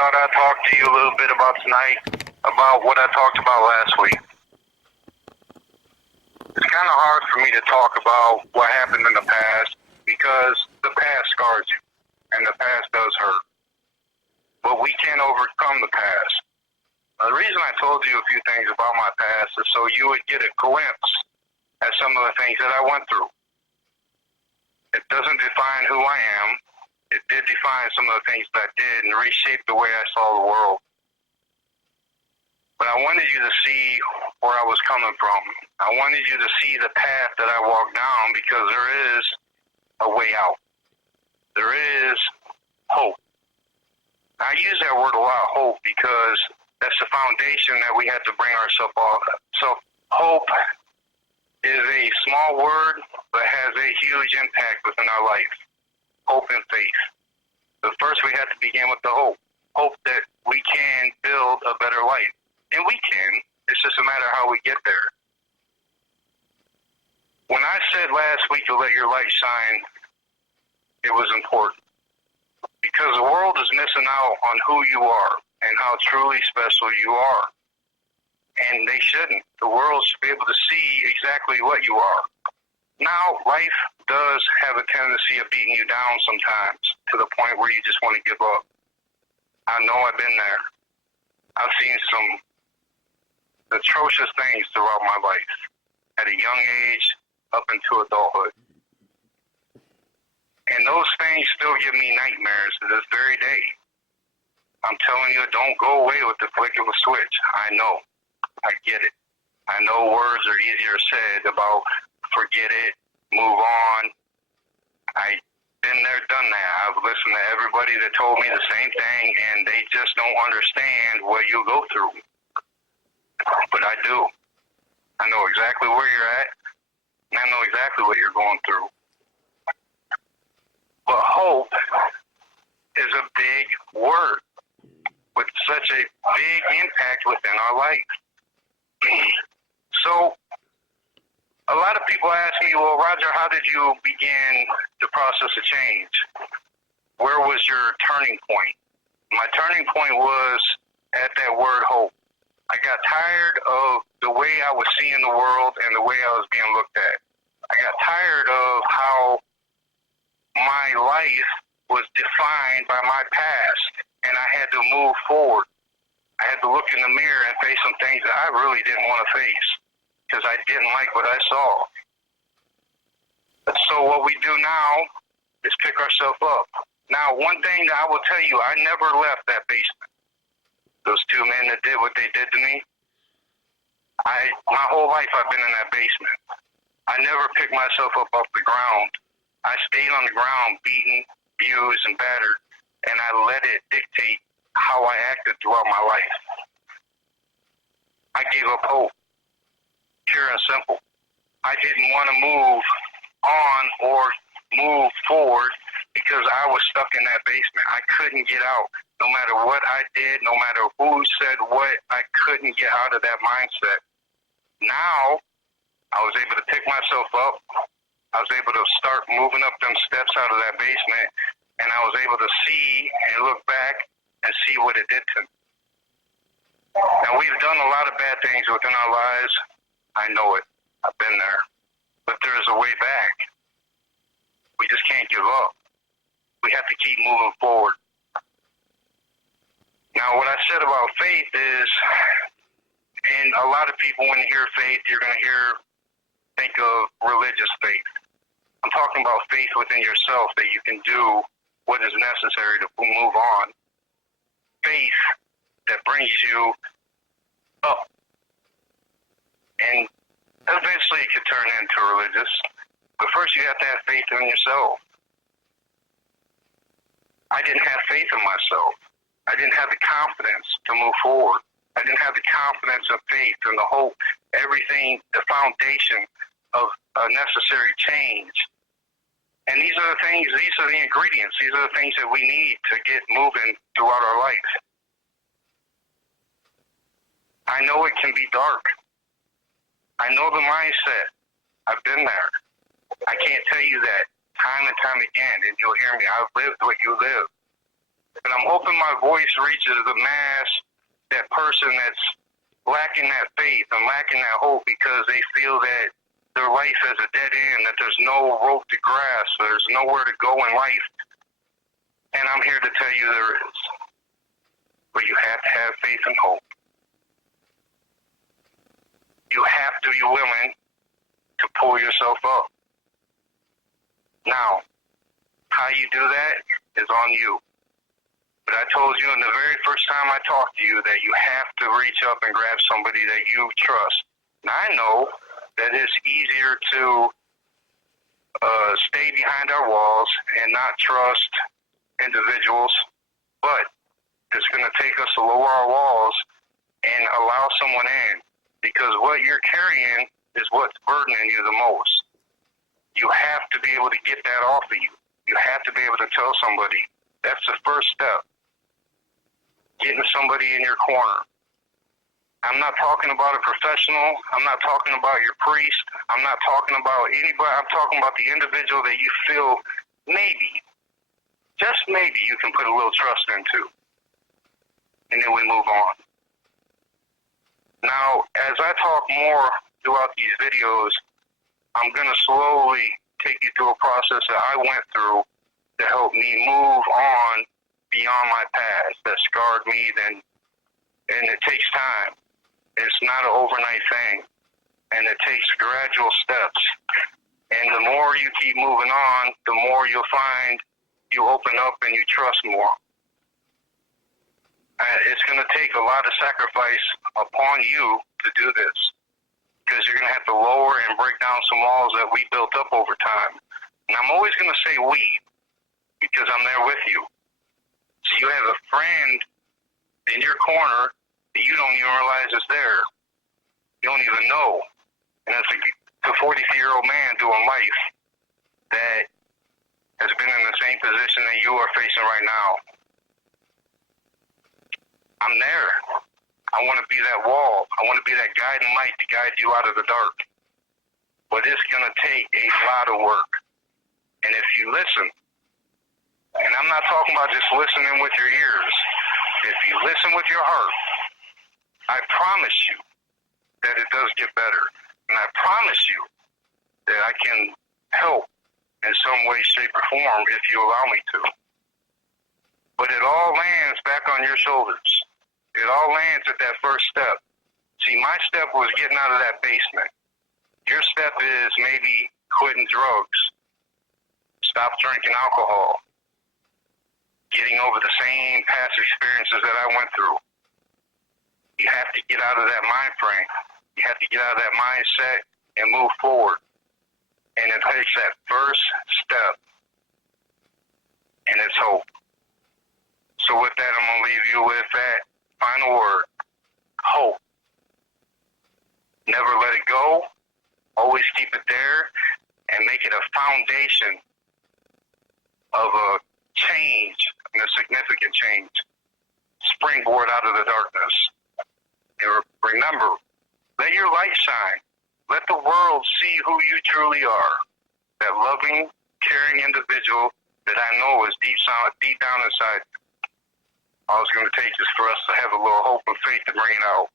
thought I'd talk to you a little bit about tonight, about what I talked about last week. It's kind of hard for me to talk about what happened in the past because the past scars you, and the past does hurt. But we can't overcome the past. The reason I told you a few things about my past is so you would get a glimpse at some of the things that I went through. It doesn't define who I am. It did define some of the things that I did and reshape the way I saw the world. But I wanted you to see where I was coming from. I wanted you to see the path that I walked down because there is a way out. There is hope. I use that word a lot, hope, because that's the foundation that we have to bring ourselves off. So hope is a small word, but has a huge impact within our life. Hope and faith. But first we have to begin with the hope. Hope that we can build a better life. And we can. It's just a matter of how we get there. When I said last week to let your light shine, it was important. Because the world is missing out on who you are and how truly special you are. And they shouldn't. The world should be able to see exactly what you are. Now, life does have a tendency of beating you down sometimes to the point where you just want to give up. I know I've been there. I've seen some atrocious things throughout my life at a young age up into adulthood. And those things still give me nightmares to this very day. I'm telling you, don't go away with the flick of a switch. I know. I get it. I know words are easier said about forget it, move on. I've been there, done that. I've listened to everybody that told me the same thing, and they just don't understand what you go through. But I do. I know exactly where you're at, and I know exactly what you're going through. But hope is a big word with such a big impact within our life. So, a lot of people ask me, well, Roger, how did you begin the process of change? Where was your turning point? My turning point was at that word hope. I got tired of the way I was seeing the world and the way I was being looked at. I got tired of how my life was defined by my past, and I had to move forward. I had to look in the mirror and face some things that I really didn't want to face because I didn't like what I saw. So what we do now is pick ourselves up. Now, one thing that I will tell you, I never left that basement. Those two men that did what they did to me, my whole life I've been in that basement. I never picked myself up off the ground. I stayed on the ground, beaten, abused, and battered, and I let it dictate how I acted throughout my life. I gave up hope, pure and simple. I didn't want to move on or move forward because I was stuck in that basement. I couldn't get out. No matter what I did, no matter who said what, I couldn't get out of that mindset. Now, I was able to pick myself up. I was able to start moving up them steps out of that basement, and I was able to see and look back and see what it did to me. Now, we've done a lot of bad things within our lives. I know it. I've been there. But there is a way back. We just can't give up. We have to keep moving forward. Now, what I said about faith is, and a lot of people, when you hear faith, you're going to think of religious faith. I'm talking about faith within yourself that you can do what is necessary to move on. Faith that brings you up. And eventually it could turn into religious. But first you have to have faith in yourself. I didn't have faith in myself. I didn't have the confidence to move forward. I didn't have the confidence of faith and the hope, everything, the foundation of a necessary change. And these are the things, these are the ingredients, these are the things that we need to get moving throughout our life. I know it can be dark. I know the mindset. I've been there. I can't tell you that time and time again, and you'll hear me. I've lived what you live. And I'm hoping my voice reaches the mass, that person that's lacking that faith and lacking that hope because they feel that their life has a dead end, that there's no rope to grasp, there's nowhere to go in life. And I'm here to tell you there is. But you have to have faith and hope. You have to be willing to pull yourself up. Now, how you do that is on you. But I told you in the very first time I talked to you that you have to reach up and grab somebody that you trust. Now, I know that it's easier to stay behind our walls and not trust individuals, but it's going to take us to lower our walls and allow someone in, because what you're carrying is what's burdening you the most. You have to be able to get that off of you. You have to be able to tell somebody. That's the first step. Getting somebody in your corner. I'm not talking about a professional. I'm not talking about your priest. I'm not talking about anybody. I'm talking about the individual that you feel maybe, just maybe, you can put a little trust into. And then we move on. Now, as I talk more throughout these videos, I'm going to slowly take you through a process that I went through to help me move on beyond my past that scarred me. And it takes time. It's not an overnight thing. And it takes gradual steps. And the more you keep moving on, the more you'll find you open up and you trust more. It's going to take a lot of sacrifice upon you to do this, because you're going to have to lower and break down some walls that we built up over time. And I'm always going to say we, because I'm there with you. So you have a friend in your corner that you don't even realize is there. You don't even know. And it's a 43-year-old man doing life that has been in the same position that you are facing right now. I'm there. I want to be that wall. I want to be that guiding light to guide you out of the dark. But it's going to take a lot of work. And if you listen, and I'm not talking about just listening with your ears, if you listen with your heart, I promise you that it does get better. And I promise you that I can help in some way, shape, or form if you allow me to. But it all lands back on your shoulders. It all lands at that first step. See, my step was getting out of that basement. Your step is maybe quitting drugs, stop drinking alcohol, getting over the same past experiences that I went through. You have to get out of that mind frame. You have to get out of that mindset and move forward. And it takes that first step, and it's hope. So with that, I'm going to leave you with that final word, hope. Never let it go. Always keep it there and make it a foundation of a change, and a significant change. Springboard out of the darkness. And remember, let your light shine. Let the world see who you truly are. That loving, caring individual that I know is deep down inside. All it's going to take is for us to have a little hope and faith to bring it out.